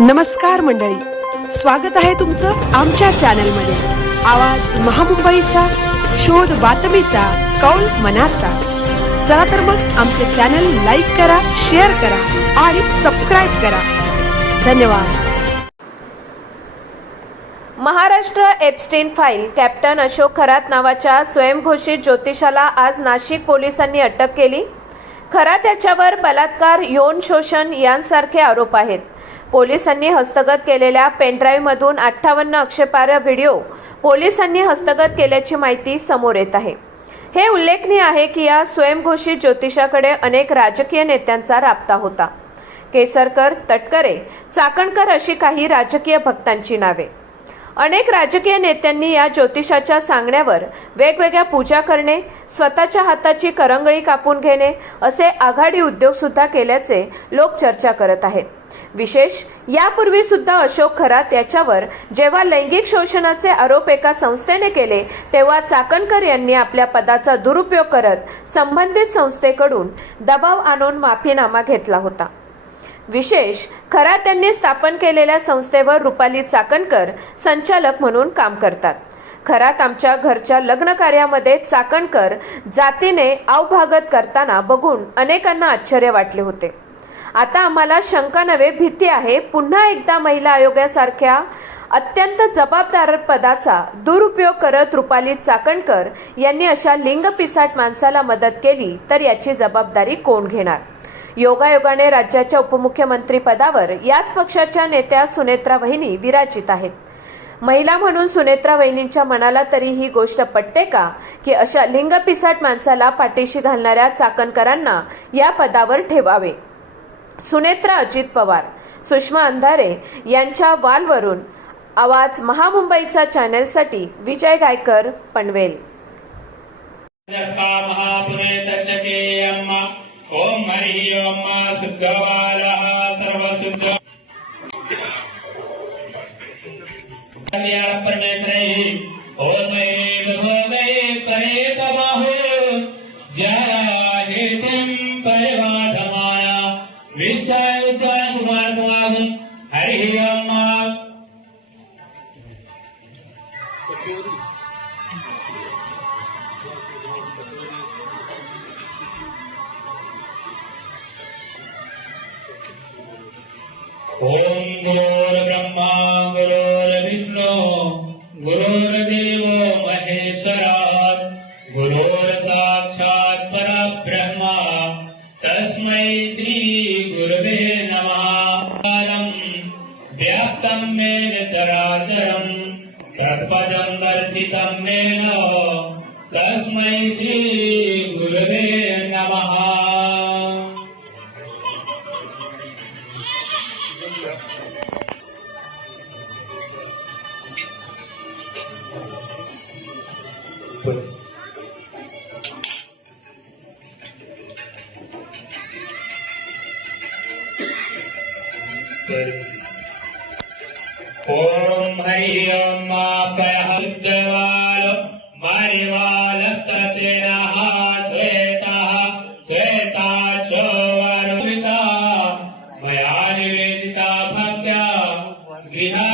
नमस्कार मंडळी, स्वागत आहे तुमचं आमच्या चॅनलमध्ये। आवाज महामुंबईचा, शोध बातमीचा, कौल मनाचा। चला तर मग आमचे चॅनल लाईक करा, शेअर करा आणि सबस्क्राइब करा। धन्यवाद। Maharashtra Epstein file captain Ashok Kharat नावाच्या स्वयंघोषित ज्योतिषाला आज नाशिक पोलिसांनी अटक केली। खरात याच्यावर बलात्कार, यौन शोषण यांसारखे आरोप आहेत। पोलिसांनी हस्तगत केलेल्या पेनड्राईव्हमधून 58 आक्षेपार्ह व्हिडिओ पोलिसांनी हस्तगत केल्याची माहिती समोर येत आहे। हे उल्लेखनीय आहे की या स्वयंघोषित ज्योतिषाकडे अनेक राजकीय नेत्यांचा राबता होता। केसरकर, तटकरे, चाकणकर अशी काही राजकीय भक्तांची नावे। अनेक राजकीय नेत्यांनी या ज्योतिषाच्या सांगण्यावर वेगवेगळ्या पूजा करणे, स्वतःच्या हाताची करंगळी कापून घेणे असे आघाडी उद्योग सुद्धा केल्याचे लोक चर्चा करत आहेत। विशेष यापूर्वी सुद्धा अशोक खरात याच्यावर जेव्हा लैंगिक शोषणाचे आरोप एका संस्थेने केले तेव्हा चाकणकर यांनी आपल्या पदाचा दुरुपयोग करत संबंधित संस्थेकडून दबाव आणून माफीनामा घेतला होता। विशेष खरात यांनी स्थापन केलेल्या संस्थेवर रुपाली चाकणकर संचालक म्हणून काम करतात। खरात आमच्या घरच्या लग्न कार्यामध्ये चाकणकर जातीने आवभागत करताना बघून अनेकांना आश्चर्य वाटले होते। आता आम्हाला शंका नव्हे भीती आहे, पुन्हा एकदा महिला आयोगासारख्या अत्यंत जबाबदार पदाचा दुरुपयोग करत रुपाली चाकणकर यांनी अशा लिंगपिसाट माणसाला मदत केली तर याची जबाबदारी कोण घेणार। योगायोगाने राज्याच्या उपमुख्यमंत्री पदावर याच पक्षाच्या नेत्या सुनेत्रा वहिनी विराजित आहेत। महिला म्हणून सुनेत्रा वहिनींच्या मनाला तरी ही गोष्ट पटते का की अशा लिंगपिसाट माणसाला पाठीशी घालणाऱ्या चाकणकरांना या पदावर ठेवावे। सुनेत्रा अजित पवार, सुषमा अंधारे यांच्या वालवरून आवाज महामुंबईचा चॅनलसाठी विजय गायकर, पनवेल। ओम हरि ओम शुद्धवालः सर्वशुद्ध परमेश्वरी ओम भगवते परे तबाहो जाहितं परिवाधमाना विश्वायुद्धान कुमार कुमार हरि ओम। ओम गुरुर्ब्रह्मा गुरुर्विष्णु गुरुर्देवो महेश्वरा गुरुर्साक्षात् परब्रह्म तस्मै श्री गुरवे नमः। व्याप्तं येन चराचरं तत्पदं दर्शितं येन तस्मै श्री गुरवे नमः। ओम हरि ओम पयहद्वाल मारिवालस्ततेनः श्वेतः श्वेताच वरुणिता मया निवेदिता भक्त्या गृह